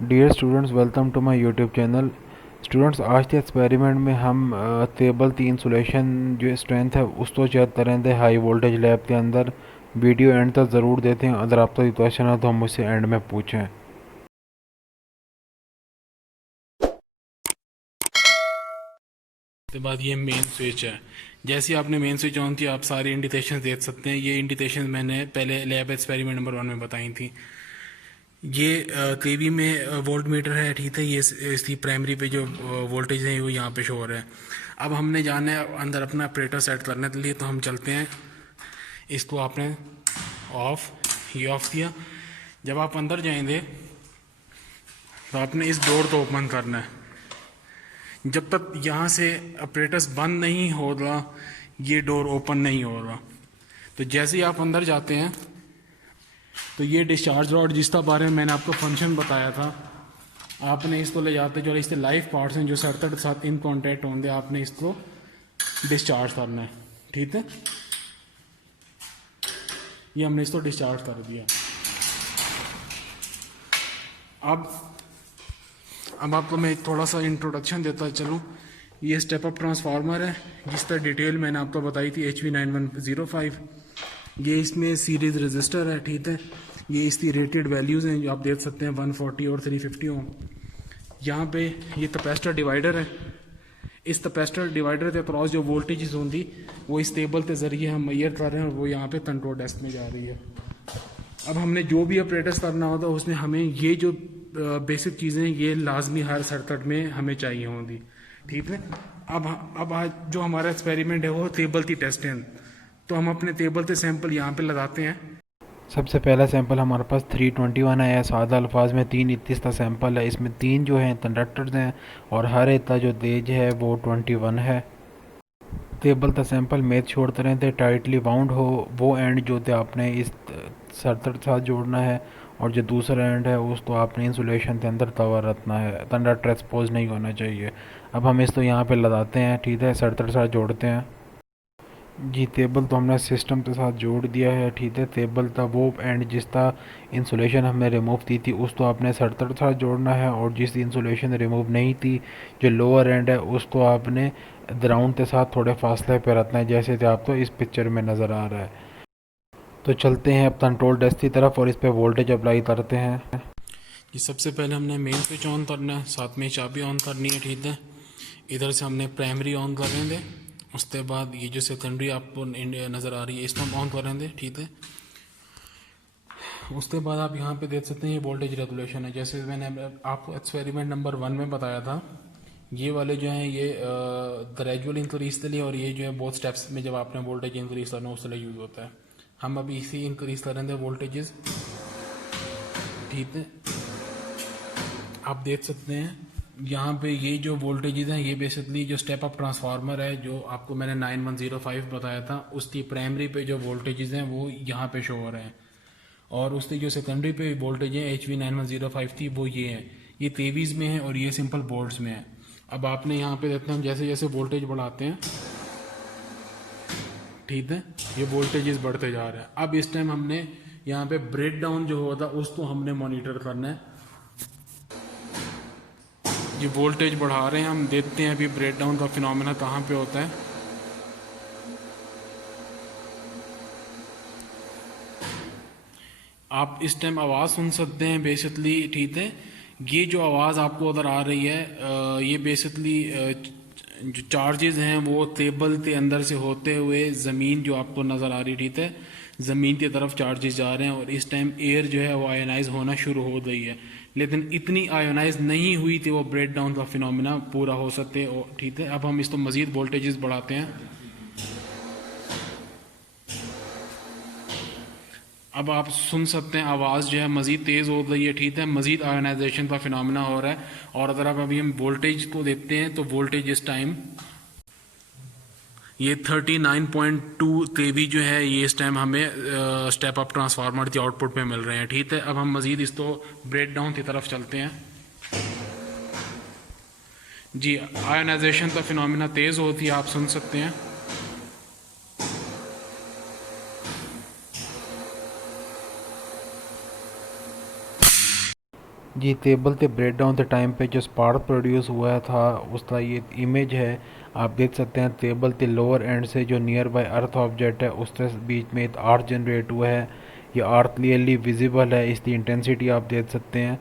Dear students, welcome to my YouTube channel. Students, आज के experiment में हम टेबल 3 इंसुलेशन जो स्ट्रेंथ है उस तो चेक करेंगे हाई वोल्टेज लैब के अंदर। वीडियो एंड तक ज़रूर देते हैं। अगर आपका कोई क्वेश्चन है तो हम मुझसे एंड में पूछें। उसके बाद ये मेन स्विच है। जैसे ही आपने मेन स्विच ऑन किया आप सारी इंडिकेशन देख सकते हैं। ये इंडिकेशन मैंने पहले लैब एक्सपेरिमेंट नंबर 1 में बताई थी। ये केवी में वोल्ट मीटर है, ठीक है। ये इसकी प्राइमरी पे जो वोल्टेज है वो यहाँ पे शो हो रहा है। अब हमने जाना है अंदर अपना ऑपरेटर सेट करने के लिए, तो हम चलते हैं। इसको आपने ये ऑफ किया। जब आप अंदर जाएंगे तो आपने इस डोर को ओपन करना है। जब तक यहाँ से ऑपरेटर्स बंद नहीं होगा ये डोर ओपन नहीं होगा। तो जैसे ही आप अंदर जाते हैं तो ये डिस्चार्ज रॉड जिसका बारे में मैंने आपको फंक्शन बताया था, आपने इसको ले जाते जो इसके लाइव पार्ट्स हैं जो सर्किट के साथ इन कॉन्टैक्ट होंगे, आपने इसको डिस्चार्ज करना है, ठीक है। ये हमने इसको डिस्चार्ज कर दिया। अब आपको मैं थोड़ा सा इंट्रोडक्शन देता चलूँ। ये स्टेप अप ट्रांसफार्मर है जिसका डिटेल मैंने आपको बताई थी, HV9105। ये इसमें सीरीज रजिस्टर है, ठीक है। ये इसकी रेटेड वैल्यूज़ हैं जो आप देख सकते हैं, 140 और 350 ओम। यहाँ पे ये कैपेसिटर डिवाइडर है। इस कैपेसिटर डिवाइडर के अक्रॉस जो वोल्टेजेस होंगी वो इस टेबल के जरिए हम मैयर कर रहे हैं और वो यहाँ पे कंट्रोल डेस्क में जा रही है। अब हमने जो भी ऑपरेटर्स करना होता है उसमें हमें ये जो बेसिक चीज़ें ये लाजमी हर सर्किट में हमें चाहिए होंगी, ठीक है। अब आज जो हमारा एक्सपेरिमेंट है वो टेबल की टेस्ट है। तो हम अपने टेबल के सैंपल यहाँ पे लगाते हैं। सबसे पहला सैंपल हमारे पास 321 है। सादा अल्फाज में 331 का सैंपल है। इसमें 3 जो हैं कंडक्टर्स हैं और हर एक का जो तेज है वो 21 है। टेबल का सैंपल मेज छोड़ते रहे थे टाइटली बाउंड हो। वो एंड जो थे आपने इस सर्किट के साथ जोड़ना है और जो दूसरा एंड है उसको आपने इंसुलेशन के अंदर कवर रखना है। कंडक्टर एक्सपोज नहीं होना चाहिए। अब हम इसको यहाँ पे लगाते हैं, ठीक है। सर्किट के साथ जोड़ते हैं। जी, टेबल तो हमने सिस्टम के साथ जोड़ दिया है, ठीक है। टेबल का वो एंड जिसका इंसुलेशन हमने रिमूव की थी उसको आपने सर्किट के साथ जोड़ना है और जिस इंसुलेशन रिमूव नहीं थी जो लोअर एंड है उसको आपने ग्राउंड के साथ थोड़े फासले पे रखना है, जैसे कि आपको इस पिक्चर में नज़र आ रहा है। तो चलते हैं अब कंट्रोल डेस्क की तरफ और इस पर वोल्टेज अप्लाई करते हैं। ये सबसे पहले हमने मेन स्विच ऑन करना है, साथ में चाबी ऑन करनी है, ठीक है। इधर से हमने प्राइमरी ऑन करेंगे। उसके बाद ये जो सेकेंडरी आपको नज़र आ रही है इसको हम ऑन करेंगे, ठीक है। उसके बाद आप यहाँ पे देख सकते हैं ये वोल्टेज रेगुलेशन है। जैसे मैंने आपको एक्सपेरिमेंट नंबर 1 में बताया था, ये वाले जो हैं ये ग्रेजुअल इंक्रीज के लिए, और ये जो है बहुत स्टेप्स में जब आपने वोल्टेज इंक्रीज करना उसके लिए यूज़ होता है। हम अभी इसी इंक्रीज करेंगे वोल्टेजेस, ठीक है। आप देख सकते हैं यहाँ पे ये जो वोल्टेजेस हैं ये बेसिकली जो स्टेप अप ट्रांसफार्मर है जो आपको मैंने 9105 बताया था उसकी प्राइमरी पे जो वोल्टेजेस हैं वो यहाँ पे शो हो रहे हैं, और उसकी जो सेकेंडरी पे वोल्टेज है HV9105 थी वो ये है। ये 23 में है और ये सिंपल बोर्ड्स में है। अब आपने यहाँ पे देखते हैं हम जैसे जैसे वोल्टेज बढ़ाते हैं, ठीक है, ये वोल्टेजेस बढ़ते जा रहे हैं। अब इस टाइम हमने यहाँ पे ब्रेक डाउन जो होता है उसको हमने मॉनिटर करना है। ये वोल्टेज बढ़ा रहे हैं, हम देखते हैं अभी ब्रेक डाउन का फिनोमेना कहाँ पे होता है। आप इस टाइम आवाज़ सुन सकते हैं बेसिकली, ठीक है। ये जो आवाज़ आपको उधर आ रही है ये बेसिकली जो चार्जेस हैं वो टेबल के अंदर से होते हुए ज़मीन जो आपको नज़र आ रही है, ठीक है, ज़मीन की तरफ चार्जेस जा रहे हैं। और इस टाइम एयर जो है वो आयोनाइज होना शुरू हो गई है, लेकिन इतनी आयोनाइज नहीं हुई थी वो ब्रेक डाउन का फिनोमेना पूरा हो सकते, ठीक है। अब हम इसको मज़ीद वोल्टेजेस बढ़ाते हैं। अब आप सुन सकते हैं आवाज़ जो है मज़ीद तेज़ हो रही है, ठीक है, मज़ीद आयोनाइजेशन का फिनोमेना हो रहा है। और अगर आप अभी हम वोल्टेज को देखते हैं तो वोल्टेज इस टाइम ये 39.2 केवी जो है ये इस टाइम हमें स्टेप अप ट्रांसफार्मर के आउटपुट में मिल रहे हैं, ठीक है। अब हम मज़ीद इसको ब्रेक डाउन की तरफ चलते हैं। जी, आयोनाइजेशन का फिनोमेना तेज़ होती है, आप सुन सकते हैं। जी टेबल ते ब्रेक डाउन के टाइम पे जो स्पार्क प्रोड्यूस हुआ था उसका ये इमेज है। आप देख सकते हैं टेबल के लोअर एंड से जो नियर बाय अर्थ ऑब्जेक्ट है उसके बीच में एक आर्क जनरेट हुआ है। ये आर्क क्लियरली विजिबल है, इसकी इंटेंसिटी आप देख सकते हैं।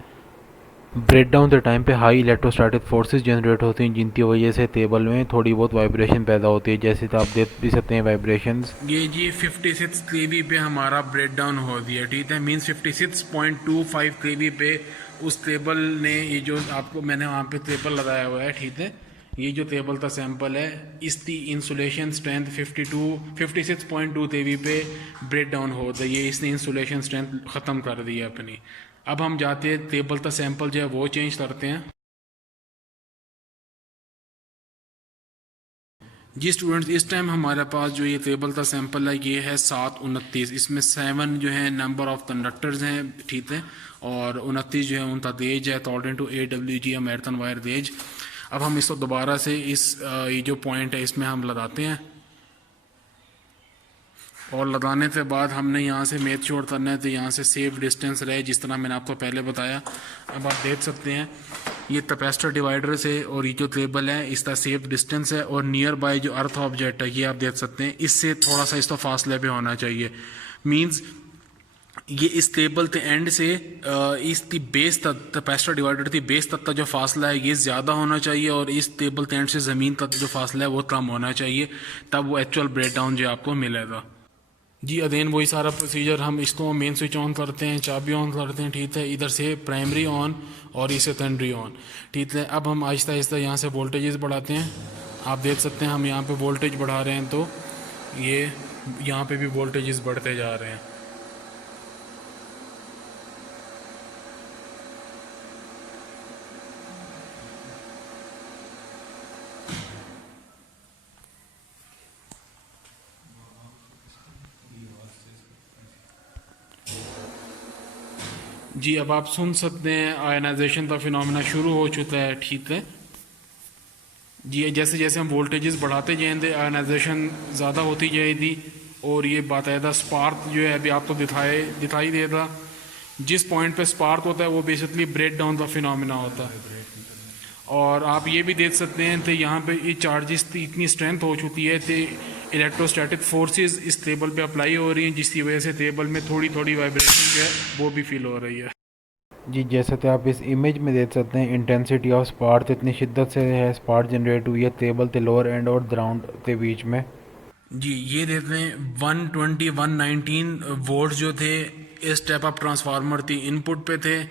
ब्रेकडाउन के टाइम पे हाई इलेक्ट्रोस्टैटिक फोर्सेस जनरेट होती हैं जिनकी वजह से टेबल में थोड़ी बहुत वाइब्रेशन पैदा होती है, जैसे कि आप देख भी सकते हैं वाइब्रेशंस। ये जी 56 केवी पे हमारा ब्रेक डाउन हो दिया, ठीक है। मीन्स 56.25 केवी पे उस टेबल ने, ये जो आपको मैंने वहाँ पे टेबल लगाया हुआ है, ठीक है, ये जो टेबल का सैंपल है इसकी इंसुलेशन स्ट्रेंथ 56.2 केवी पे ब्रेक डाउन हो गई है। इसने इंसुलेशन स्ट्रेंथ ख़त्म कर दी है अपनी। अब हम जाते हैं टेबल का सैंपल जो है वो चेंज करते हैं। जी स्टूडेंट्स, इस टाइम हमारे पास जो ये टेबल का सैंपल है ये है 729। इसमें 7 जो है नंबर ऑफ कंडक्टर्स हैं, ठीक है, और 29 जो है उनका देज है according to AWG American wire gauge. अब हम इसको दोबारा से ये जो पॉइंट है इसमें हम लगाते हैं, और लगाने के बाद हमने यहाँ से मेक श्योर करना है तो यहाँ से सेफ डिस्टेंस रहे, जिस तरह मैंने आपको पहले बताया। अब आप देख सकते हैं ये कैपेसिटर डिवाइडर से और ये जो टेबल है इसका सेफ डिस्टेंस है, और नियर बाय जो अर्थ ऑब्जेक्ट है ये आप देख सकते हैं इससे थोड़ा सा इसका फासले पे होना चाहिए। मींस ये इस टेबल के एंड से इसकी बेस तक, कैपेसिटर डिवाइडर की बेस तक का जो फासला है ये ज़्यादा होना चाहिए, और इस टेबल के एंड से ज़मीन तक जो फासला है वो कम होना चाहिए, तब वो एक्चुअल ब्रेक डाउन जो आपको मिलेगा। जी अगेन वही सारा प्रोसीजर, हम इसको मेन स्विच ऑन करते हैं, चाबी ऑन करते हैं, ठीक है, इधर से प्राइमरी ऑन और इसे सेकेंडरी ऑन, ठीक है। अब हम आहिस्ता आहिस्ता यहाँ से वोल्टेजेस बढ़ाते हैं। आप देख सकते हैं हम यहाँ पे वोल्टेज बढ़ा रहे हैं तो ये यहाँ पे भी वोल्टेजेस बढ़ते जा रहे हैं। जी अब आप सुन सकते हैं आयनाइजेशन का फिनोमेना शुरू हो चुका है, ठीक है। जी जैसे जैसे हम वोल्टेजेस बढ़ाते जाएंगे आयनाइजेशन ज़्यादा होती जाएगी, और ये बाकायदा स्पार्क जो है अभी आपको दिखाई देगा। जिस पॉइंट पे स्पार्क होता है वो बेसिकली ब्रेक डाउन का फिनोमेना होता है। और आप ये भी देख सकते हैं कि यहाँ पे ये चार्जेस की इतनी स्ट्रेंथ हो चुकी है कि इलेक्ट्रोस्टैटिक फोर्सेस इस टेबल पे अप्लाई हो रही हैं, जिसकी वजह से टेबल में थोड़ी थोड़ी वाइब्रेशन जो है वो भी फील हो रही है। जी जैसे कि आप इस इमेज में देख सकते हैं इंटेंसिटी ऑफ स्पार्क इतनी शिद्दत से है स्पार्क जनरेट हुई है टेबल के लोअर एंड और ग्राउंड के बीच में। जी ये देख रहे हैं 119 वोल्ट जो थे इस टाइप ऑफ ट्रांसफार्मर थी इनपुट पे थे,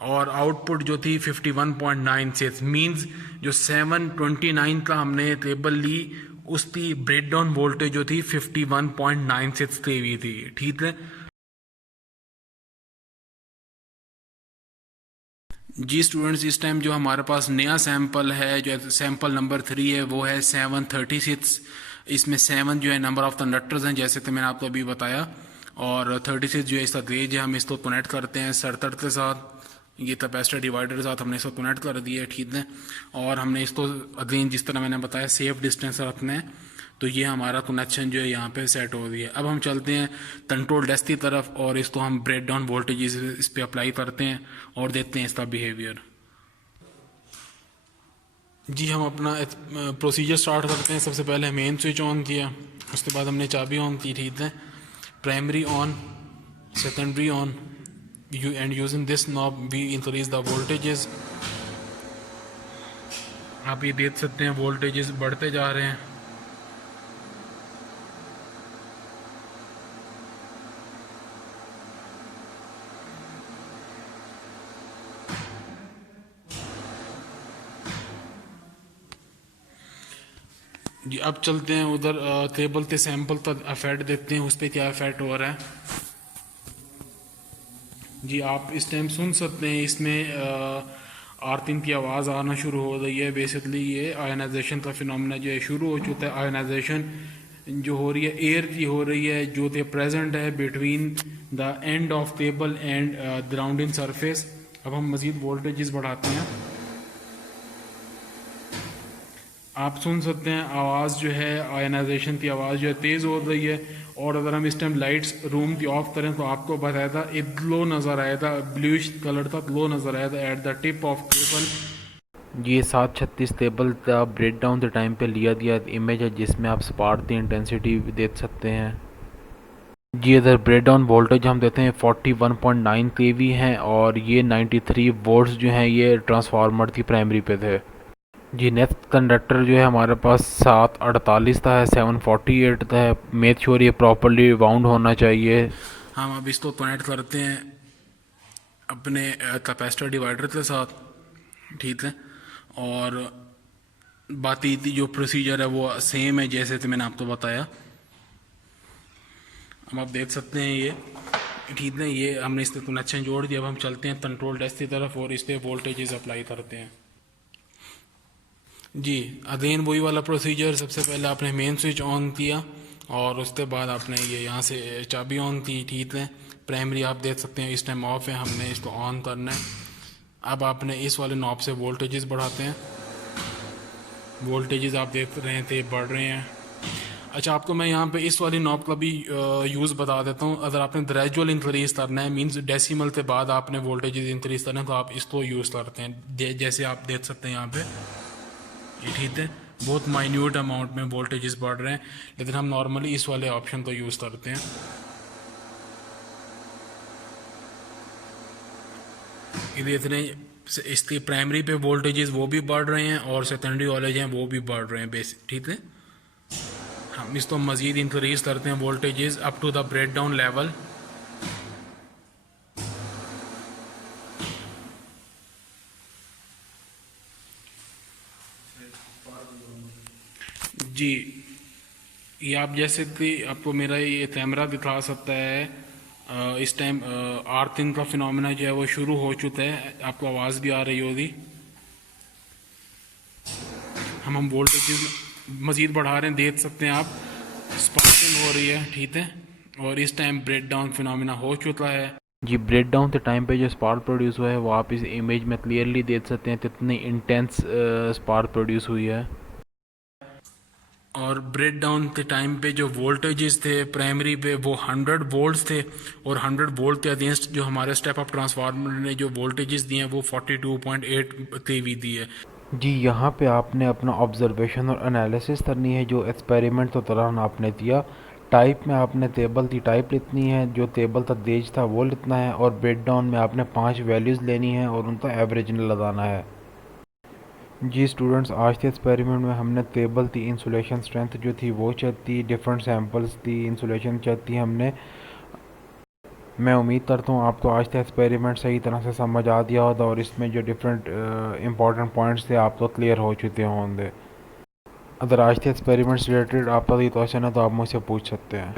और आउटपुट जो थी 51.96। मींस जो 729 का हमने टेबल ली उसकी ब्रेकडाउन वोल्टेज जो थी 51.96 केवी थी, ठीक है। जी स्टूडेंट्स, इस टाइम जो हमारे पास नया सैंपल है, जो सैंपल नंबर 3 है, वो है 736। इसमें 7 जो है नंबर ऑफ कंडक्टर्स हैं, जैसे कि मैंने आपको अभी बताया, और 36 जो है इसका रेंज है। हम इसको कनेक्ट करते हैं सर्तर के साथ, ये कैपेसिटर डिवाइडर के साथ हमने इसको कनेक्ट कर दिया है, ठीक है। और हमने इसको अगेन जिस तरह मैंने बताया सेफ डिस्टेंस रखना है, तो ये हमारा कनेक्शन जो है यहाँ पे सेट हो रही है। अब हम चलते हैं कंट्रोल डेस्क की तरफ, और इसको हम ब्रेक डाउन वोल्टेज इस पे अप्लाई करते हैं और देखते हैं इसका बिहेवियर। जी हम अपना प्रोसीजर स्टार्ट करते हैं। सबसे पहले मेन स्विच ऑन किया, उसके बाद हमने चाबी ऑन की, ठीक है। Primary on, secondary on, and using this knob we increase the voltages. आप ये देख सकते हैं वोल्टेजेस बढ़ते जा रहे हैं। जी अब चलते हैं उधर टेबल के सैंपल तक इफेक्ट देखते हैं, उस पर क्या इफेक्ट हो रहा है। जी आप इस टाइम सुन सकते हैं इसमें आर्थिंग की आवाज़ आना शुरू हो रही है। बेसिकली ये आयनाइजेशन का फिनोमेना जो है शुरू हो चुका है। आयनाइजेशन जो हो रही है एयर की हो रही है, जो कि प्रेजेंट है between the end of table and grounding surface. अब हम मज़ीद वोल्टेजेस बढ़ाते हैं। आप सुन सकते हैं आवाज़ जो है आयनाइजेशन की आवाज़ जो है तेज़ हो रही है। और अगर हम इस टाइम लाइट्स रूम की ऑफ करें तो आपको बताया था एक ग्लो नज़र आया था, ब्लूइश कलर का ग्लो नज़र आया था at the tip of cable. ये 736 टेबल का ब्रेक डाउन द टाइम पे लिया दिया इमेज है जिसमें आप स्पार्क की इंटेंसिटी देख सकते हैं। जी इधर ब्रेक डाउन वोल्टेज हम देते हैं 41.9 केवी हैं और ये 93 वोल्ट्स जो हैं ये ट्रांसफार्मर की प्राइमरी पे थे। जी नेक्स्ट कंडक्टर जो है हमारे पास 748 था है 748 था है। मेक श्योर ये प्रॉपरली वाउंड होना चाहिए। हम अब इसको कनेक्ट करते हैं अपने कैपेसिटर डिवाइडर के साथ, ठीक है। और बाकी जो प्रोसीजर है वो सेम है जैसे कि मैंने आपको बताया। हम आप देख सकते हैं ये, ठीक है, ये हमने इससे कनेक्शन जोड़ दिया। अब हम चलते हैं कंट्रोल डेस्क की तरफ और इस पर वोल्टेजेस अप्लाई करते हैं। जी अगेन वही वाला प्रोसीजर, सबसे पहले आपने मेन स्विच ऑन किया और उसके बाद आपने ये यहाँ से चाबी ऑन की, ठीक है। प्राइमरी आप देख सकते हैं इस टाइम ऑफ है, हमने इसको ऑन करना है। अब आपने इस वाले नॉब से वोल्टेजेस बढ़ाते हैं। वोल्टेजेस आप देख रहे थे बढ़ रहे हैं। अच्छा, आपको मैं यहाँ पे इस वाली नॉब का भी यूज़ बता देता हूँ। अगर आपने ग्रेजुअल इंक्रीज करना है, मींस डेसिमल के बाद आपने वोल्टेजेस इंक्रीज करना है, तो आप इसको यूज़ करते हैं। जैसे आप देख सकते हैं यहाँ पे, ये ठीक है, बहुत माइन्यूट अमाउंट में वोल्टेजेस बढ़ रहे हैं, लेकिन हम नॉर्मली इस वाले ऑप्शन को यूज़ करते हैं। ये इतने इसकी प्राइमरी पे वोल्टेजेस वो भी बढ़ रहे हैं और सेकेंडरी वाले जो हैं वो भी बढ़ रहे हैं बेसिक, ठीक है। हम इसको मज़ीद इंक्रीज करते हैं voltages up to the breakdown level. जी ये आप जैसे कि आपको मेरा ये कैमरा दिखा सकता है, इस टाइम आर्थिंग का फिनोमेना जो है वो शुरू हो चुका है, आपको आवाज़ भी आ रही होगी। हम वोल्टेज मज़ीद बढ़ा रहे हैं, देख सकते हैं आप, स्पार्किंग हो रही है, ठीक है। और इस टाइम ब्रेक डाउन फिनोमेना हो चुका है। जी ब्रेक डाउन के टाइम पे जो स्पार्क प्रोड्यूस हुआ है वो आप इस इमेज में क्लियरली देख सकते हैं कितनी इंटेंस स्पार्क प्रोड्यूस हुई है। और ब्रेक डाउन के टाइम पे जो वोल्टेजेस थे प्राइमरी पे वो 100 वोल्ट्स थे, और 100 वोल्ट के अगेंस्ट जो हमारे स्टेप अप ट्रांसफार्मर ने जो वोल्टेजेस दिए हैं वो 42.8 केवी दी है। जी यहाँ पे आपने अपना ऑब्जर्वेशन और एनालिसिस करनी है जो एक्सपेरिमेंट के दौरान आपने दिया। टाइप में आपने टेबल की टाइप लिखनी है, जो टेबल का देज था वो लिखना है, और ब्रेक डाउन में आपने 5 वैल्यूज़ लेनी है और उनका एवरेज लगाना है। जी स्टूडेंट्स, आज के एक्सपेरिमेंट में हमने टेबल की इंसुलेशन स्ट्रेंथ जो थी वो चेक की, डिफरेंट सैम्पल्स की इंसुलेशन चेक की हमने। मैं उम्मीद करता हूँ आपको आज का एक्सपेरिमेंट सही तरह से समझ आ गया होगा और इसमें जो डिफरेंट इंपॉर्टेंट पॉइंट्स थे आपको क्लियर हो चुके होंगे। अगर आज के एक्सपेरिमेंट्स रिलेटेड आपका कोई क्वेश्चन है तो आप मुझसे पूछ सकते हैं।